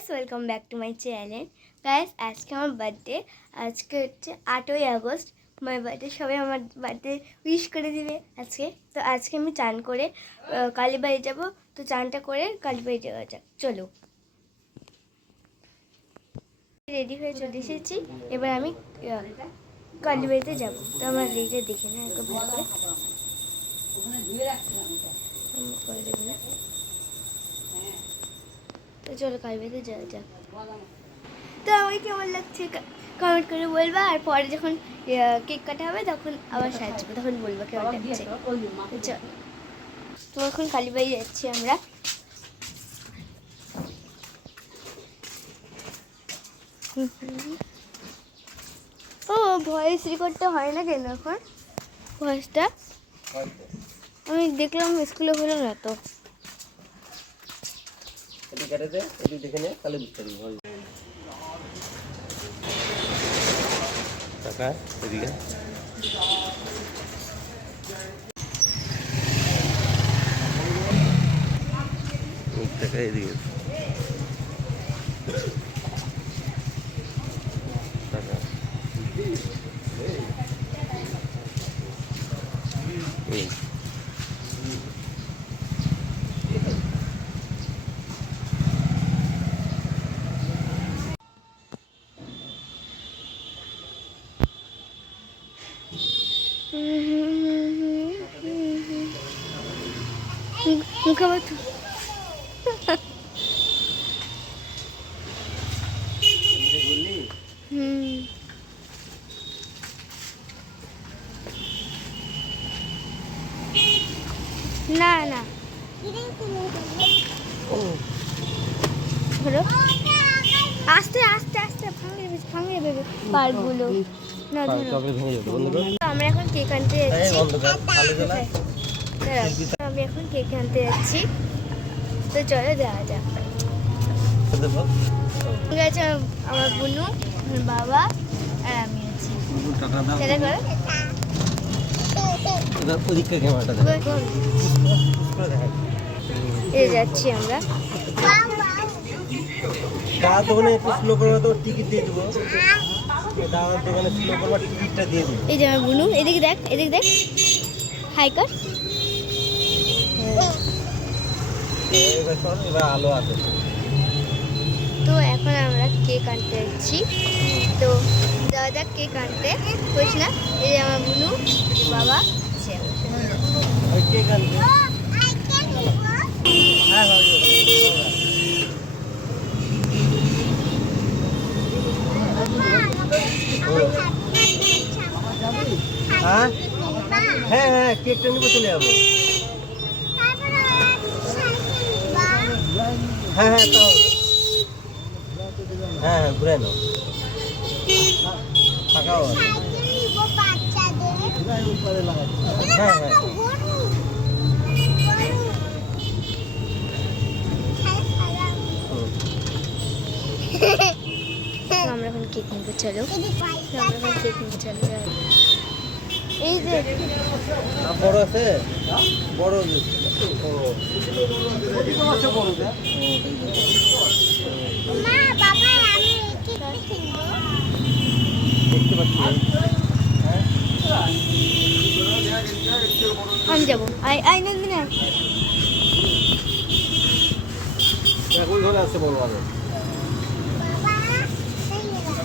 Guys, welcome back to my channel. Guys, আজকে আমার birthday. আজকে হচ্ছে 8ই আগস্ট। আমার বার্থডে, সবাই আমার বার্থডে উইশ করে দিবে আজকে। তো আজকে আমি চান করে কালীবাড়ি যাব। তো চানটা করে কালীবাড়ি যাওয়া যাক, চলো। রেডি হয়ে চলে এসেছি, এবার আমি কালীবাড়িতে যাব। তো আমার রেডিটা দেখে না একটু ভালো করে। তো চলো কালীবাড়িতে যাওয়া যাক। তো আমাকে কেমন লাগছে কমেন্ট করে বলবা, আর পরে যখন কেক কাটা হবে তখন আবার সাজবো, তখন বলবো কেমন লাগছে। তো এখন কালীবাড়ি যাচ্ছি আমরা। ও ভয়েস রেকর্ডটা হয় না কেন এখন? ভয়েসটা আমি দেখলাম স্কুলে হলো না তো। দেখে নে, তাহলে বুঝতে পারবি। টাকা এদিকে টাকা এদিকে টাকা মুখাবাতো না না ধরো আস্তে আস্তে আস্তে ভাঙে দেবে পারগুলো না। আমরা এখন কেক আনতে যাচ্ছি। আমি এখন কেক আনতে যাচ্ছি, তো চলো যাওয়া যাক। ঠিক আছে, আমার বুনু, আমার বাবা আর আমি আছি। যাচ্ছি আমরা। এই যে আমার বুনু, এদিকে দেখ, এদিকে দেখ, হাই কর। আলো আছে। তো এখন আমরা কেক আনতে যাচ্ছি, তো যাওয়া যাক কেক আনতে। বুঝিস না, এই যে আমার বুনু, বাবা আছে। হ্যাঁ হ্যাঁ, কেকটা নিবো, চলে যাবো। হ্যাঁ হ্যাঁ, তাও হ্যাঁ হ্যাঁ, ঘুরে নাও। ফাঁকাও আছে। হ্যাঁ হ্যাঁ, আমরা এখন কেক নিবো, চলো। আমরা এখন কেক নিবো, চলো। এই যে বড় আছে, বড় দেখতে পাচ্ছি। আমি যাবো, আই না না ওই ঘরে আছে বড় আলো।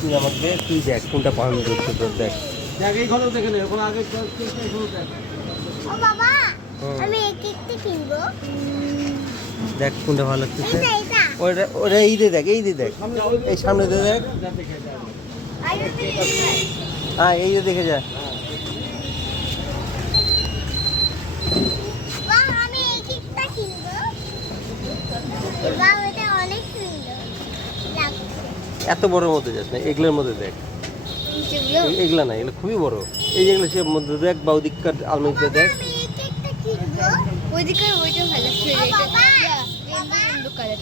তুই আমাকে, তুই দেখ কোনটা পছন্দ করছে, তোর দেখ। দেখ এই ঘরেও দেখে নে, এখন আগে দেখ কোনটা ভালো লাগছে। ওটা ওটা এই দিয়ে দেখ, এই দিয়ে দেখ, এই সামনে দিয়ে দেখ। হ্যাঁ, এই দিয়ে দেখে যা। এত বড়র মধ্যে যাস না, এগুলোর মধ্যে দেখ। এগুলা না, এগুলো খুবই বড়। এই যেগুলো সে মধ্যে দেখ, বা ওদিককার আলমারিতে দেখ।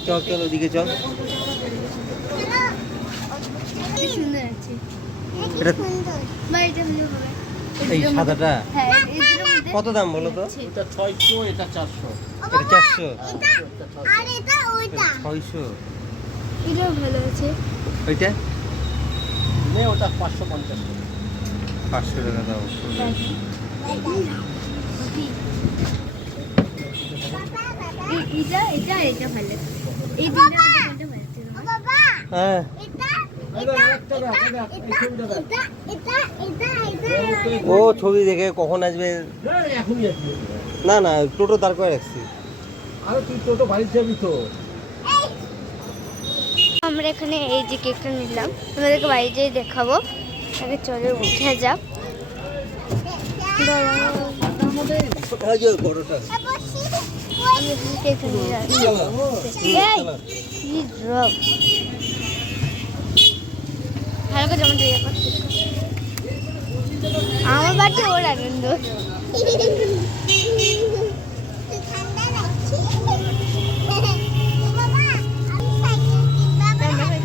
চল চল, ওদিকে চল। এই সাদাটা কত দাম বলো তো? এটা 600, এটা 400। এটা 400 আর এটা ওইটা 600। এটাও ভালো আছে। ওইটা নে ওটা 550 500 টাকা দাও। এটা এটা এটা ভালো। এই দুটো কোনটা ভালো? হ্যাঁ ও ছবি দেখে কখন আসবে? এখনই আসবে। না না টোটো দাঁড় করে রাখছি। আরে তুই টোটো বাড়ি যাবি তো। আমরা এখানে এই যে কেকটা নিলাম, তোমাদেরকে বাড়ি যেয়ে দেখাবো। আগে চলে উঠে যাক। এই যে বড়টা আমি এখানে কেকটা নিয়ে যাচ্ছি। এই ড্রপ ভালো করে যেমন তৈরি করছি। আমার বাড়িতে ওর আনন্দ।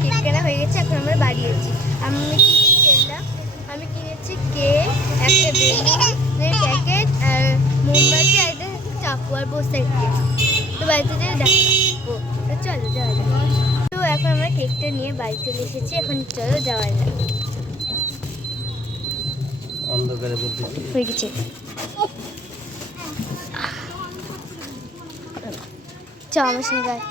কেক কেনা হয়ে গেছে, এখন আমরা বাড়ি যাচ্ছি। আমি কি কি কিনলাম? আমি কিনেছি কেক, একটা বেলুনের প্যাকেট, আর মোমবাতি, আর একটা চাকু, আর বসে তো বাড়িতে যেয়ে দেখাবো। তো চলো যাওয়া যাক। তো এখন আমরা কেকটা নিয়ে বাড়ি চলে এসেছি, এখন চলো যাওয়া যাক। অন্ধকারে বলতেছি হয়ে গেছে। চ আমার সঙ্গে গায়ে।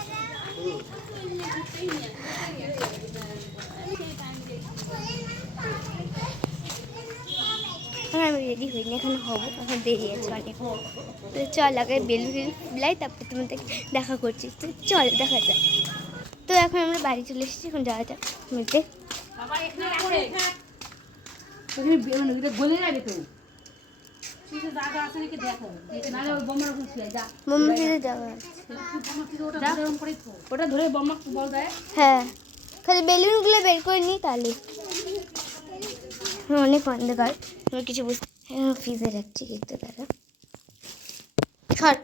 আমি রেডি হইনি, এখন হবো, এখন দেরি আছে অনেক। তো চল আগে বেলুন ফুলাই, তারপর তোমাদের দেখা করছি। তো চল দেখা যাক। তো এখন আমরা বাড়ি চলে এসেছি, এখন যাওয়া যাক মিলতে। মোমো খেতে যাওয়া আছে। ওটা ধরে বম্মা বল দেয়। হ্যাঁ, খালি বেলুনগুলো বের করে নিই তাহলে। অনেক অন্ধকার, আমি কিছু বুঝতে। হ্যাঁ ফ্রিজে রাখছি কেকটা, দাদা ছট।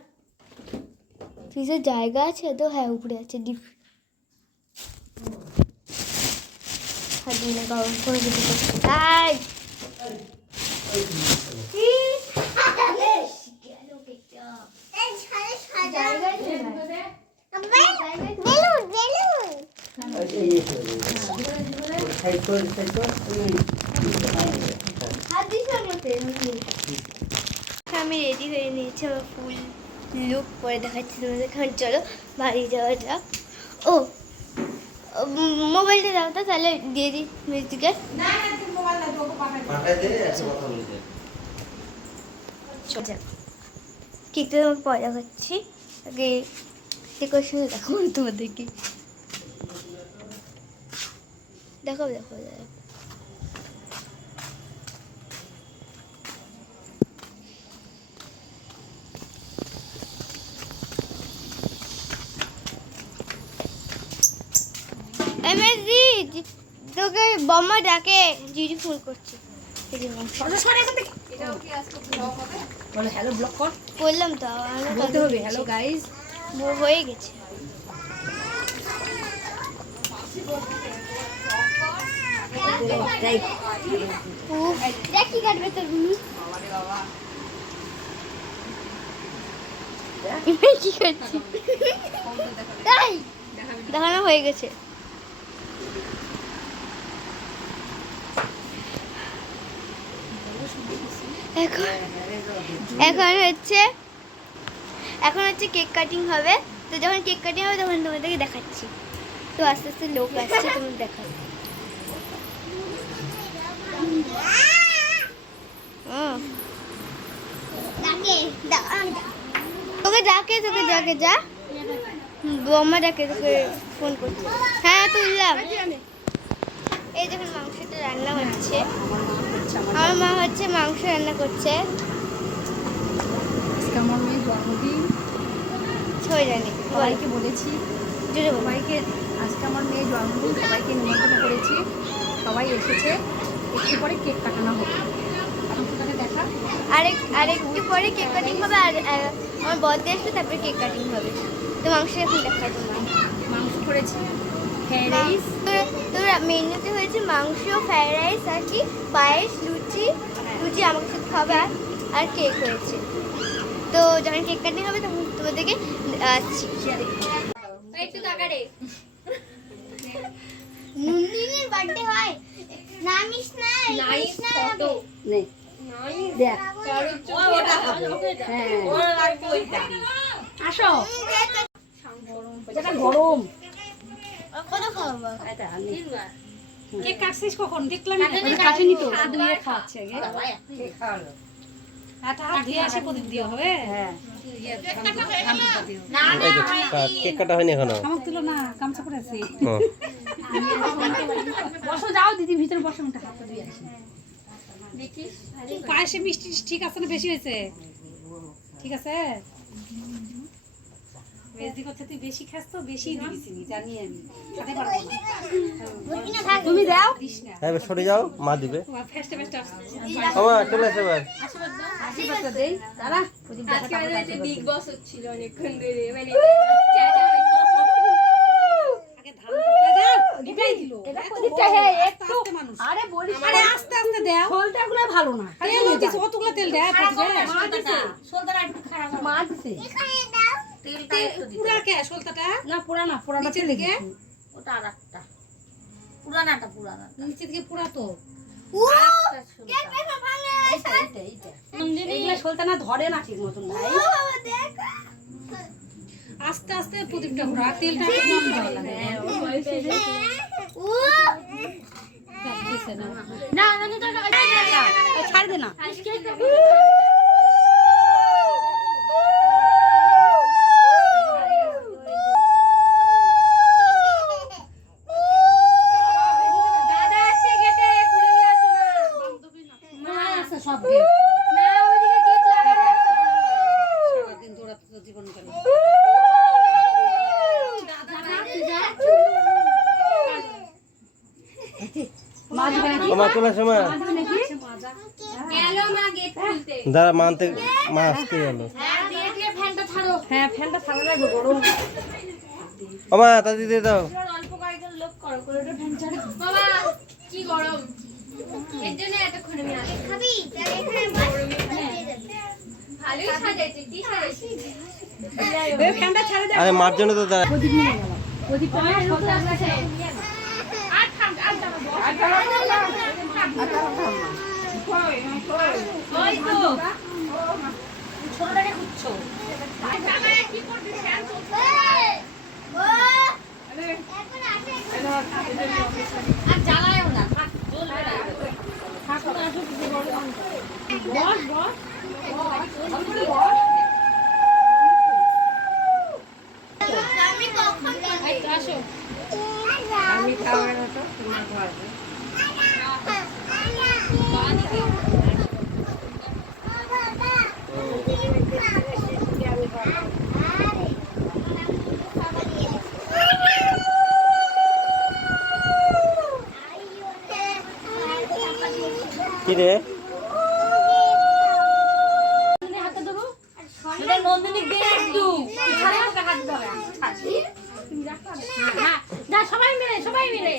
ফ্রিজের জায়গা আছে তো? হ্যাঁ উপরে আছে ডিপ। হাত দিই না, কারণ কোনো কিছু করছি তাই। আমি রেডি হয়ে নিয়েছি, আমার ফুল লুক পরে দেখাচ্ছি তোমাদের। এখন চলো বাড়ি যাওয়া যাক। ও মোবাইলটা দাও তো, তাহলে দিয়ে দিই মিউজিকে। কেকটা তোমাকে পরে দেখাচ্ছি, আগে ডেকোরেশন দেখাবো তোমাদেরকে। দেখো দেখো দেখো। তোকে বম্মা ডাকে, জিজি ফোন করছে। বলে হ্যালো ব্লক কর। বললাম তো বলতে হবে হ্যালো গাইস। হয়ে গেছে। কি কাটবে তোর কি করছি? তাই দেখানো হয়ে গেছে। এখন হচ্ছে কেক কাটিং হবে। তো যখন কেক কাটিং হবে তখন তোমাদেরকে দেখাচ্ছি। তো আস্তে আস্তে লোক আসছে, তুমি দেখাবো। তোকে ডাকে যা বৌমা ডাকে, তোকে ফোন করছি। হ্যাঁ তুললাম। এই যখন মাংসটা রান্না হচ্ছে, আমার মা হচ্ছে মাংস রান্না করছে। আমার মেয়ের জন্মদিন, ছয় জানি সবাইকে বলেছি। জোরে বল। সবাইকে আজকে আমার মেয়ের জন্মদিন, সবাইকে নিমন্ত্রণ করেছি, সবাই এসেছে। একটু পরে কেক কাটানো হবে। এখন তোকে দেখা। আরেকটু পরে কেক কাটিং হবে, আর আমার বর্থডে আসবে, তারপরে কেক কাটিং হবে। তো মাংস এখন দেখাবো না। মাংস করেছি, ফ্রাইড রাইস। তোর মেনুতে হয়েছে মাংস, ফ্রাইড রাইস, আর কি পায়েস, লুচি আমার সাথে খাবার, আর কেক হয়েছে। তো যখন কেক কাটিং হবে তখন তোমাদেরকে একটু টাকা রে। বার্থডে হয় নামিস না নামিস না নে দেখ আসো এটা গরম কত খাবো কেক কাটছিস কখন দেখলাম কাটেনি তো দুইয়ে খাচ্ছে আগে এটা হাত দিয়ে আসে প্রদীপ দিয়ে হবে হ্যাঁ এই যে কেক কাটা হয়নি এখনো। আমাক দিল না গামছা পরে আছি ও, বসো যাও দিদি ভিতরে বসো একটা হাত দিয়ে আসি পায়েসে মিষ্টি ঠিক আছে না বেশি হয়েছে ঠিক আছে বেশি কথা তুই বেশি খাস তো বেশি দিবি চিনি জানি আমি খেতে পারবো না তুমি দাও দিস না হ্যাঁ এবার সরে যাও, মা দিবে। ফেস্টে ফেস্টে আমা চলে আসে এবার। আশীর্বাদ দেই দাঁড়া প্রদীপ আজকে আমাদের বিগ বস হচ্ছিল অনেকক্ষণ ধরে মানে আগে ধান দাও দিটাই দিল এটা প্রদীপটা হে একটু আরে বলিস আরে আস্তে আস্তে দাও ছোলটাগুলো ভালো না তেল দিছ কতগুলো তেল দেয় প্রদীপে মা দিছে ছোলটা একটু খারাপ মা দিছে তেলটা একটু দিতে পুরা কে ছোলটাটা না পুরা না পুরাটা তেল দিকে ওটা আরেকটা পুরানাটা পুরানা নিচে দিকে পুরা তো ও কেক পেছন ভাঙে এইগুলা ছোলটা না ধরে না ঠিক মতন ভাই দেখ আস্তে আস্তে প্রদীপটা ঘোরা তেলটা একটু কম দেওয়া লাগে ও না না ছাড় দে না দাদা আসে গেটে খুলে নিয়ে আসো না না আছে সব দে না ওইদিকে কেক লাগানো সারাদিন দৌড়াতে তো জীবন গেল মা দিবে নাকি আমা চলে আসে মা। মা দিবে নাকি গেল না গেট খুলতে দাঁড়া, মা আসতে গেলো। হ্যাঁ দিয়ে দিয়ে ফ্যানটা ছাড়ো হ্যাঁ ফ্যানটা ছাড়া লাগবে গরম আমা তাড়াতাড়ি দিয়ে দাও। অল্প কয়েকজন লোক করো করে ওটা ফ্যান ছাড়ো বাবা কি গরম এর জন্য এতক্ষণ আমি আসি খাবি তাহলে এখানে ভালোই সাজাইছে কি সাজাইছে এই ফ্যানটা ছাড়ে দে আরে মার জন্য তো দাঁড়া। প্রদীপ নিয়ে গেল প্রদীপ পায় ছোলটা আছে আর থাম ওই তো ছোটটাকে খুঁজছো জামাই কি করছিস ফ্যান চলছে ও এখন আসে আর জ্বালায়ও না থাক জ্বলবে না ঠাকুর আসুক বস বস আমি কখন এই তো আসো আমি খাওয়ার মতো তোমরা খাওয়াবে কি রে? হাতে ধরো এটা নন্দিনী দে একটু ছাড়া ওকে হাত ধরে হ্যাঁ যা সবাই মিলে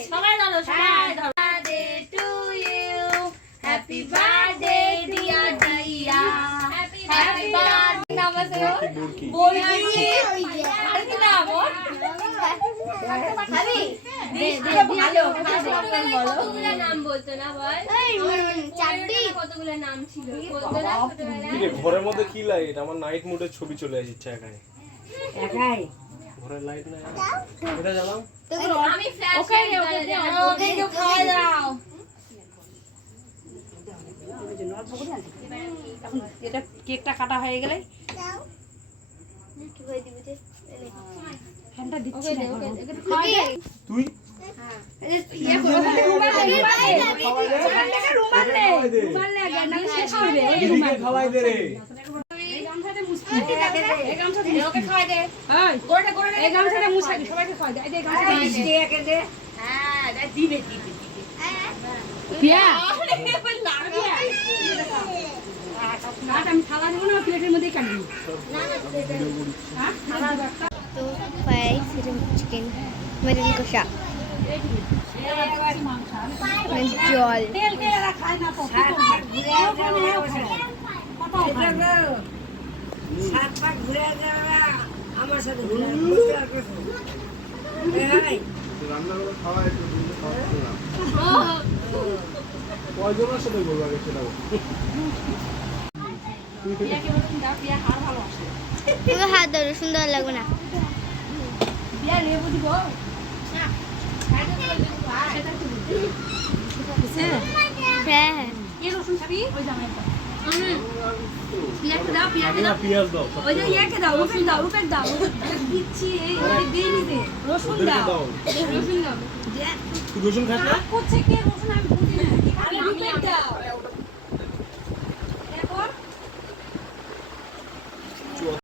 সবাই ধরো সবাই ধরো birthday to you happy birthday dear Diya happy birthday নমস্কার বলবি আর কি নাম ওর ভাবি দে দে ভালো কতগুলো নাম বলতো না বল চারটি কতগুলো নাম ছিল বলতো না ছোটবেলায় ঘরের মধ্যে কি লাইট? আমার নাইট মুডের ছবি চলে আসছে একাই। একাই ঘরের লাইট নাই। এটা জ্বালাও। আমি ফ্ল্যাশ ওকে ওকে খাওয়া দাও এখন এটা কেকটা কাটা হয়ে গেলে ফ্যানটা দিচ্ছি না তুই দিদিকে খাওয়াই দে রে। সবাইকে খাওয়া দে আমি থালা দেবো না প্লেটের মধ্যেই কাটবি তো ফ্রাই চিকেন মটন কষা জল তেল তেল এরা খায় না তো রান্না করে খাওয়া একটু কয়জনের সাথে বলবো আগে সেটা বল। পিয়াকে বলুন দাও, পিয়া হার ভালো আসে। তুমি হাত ধরো, সুন্দর লাগবে না। পিয়া লেবু দিব না, সেটা একটু দিতে। বুঝছে? হ্যাঁ হ্যাঁ কে রসুন খাবি? ওই জামাইটা। পিয়াকে দাও, পিয়াকে আগে না দাও। পেঁয়াজ দাও। ওই যে ইয়াকে দাও, রসুন দাও, রূপের দাও। দিচ্ছি, এই দিয়ে নিতে। রসুন ওদেরকে দাও। দাও। রসুন দাও। তুই রসুন খাস না? করছে কে রসুন আমি বুঝি না। আরে রূপের দাও।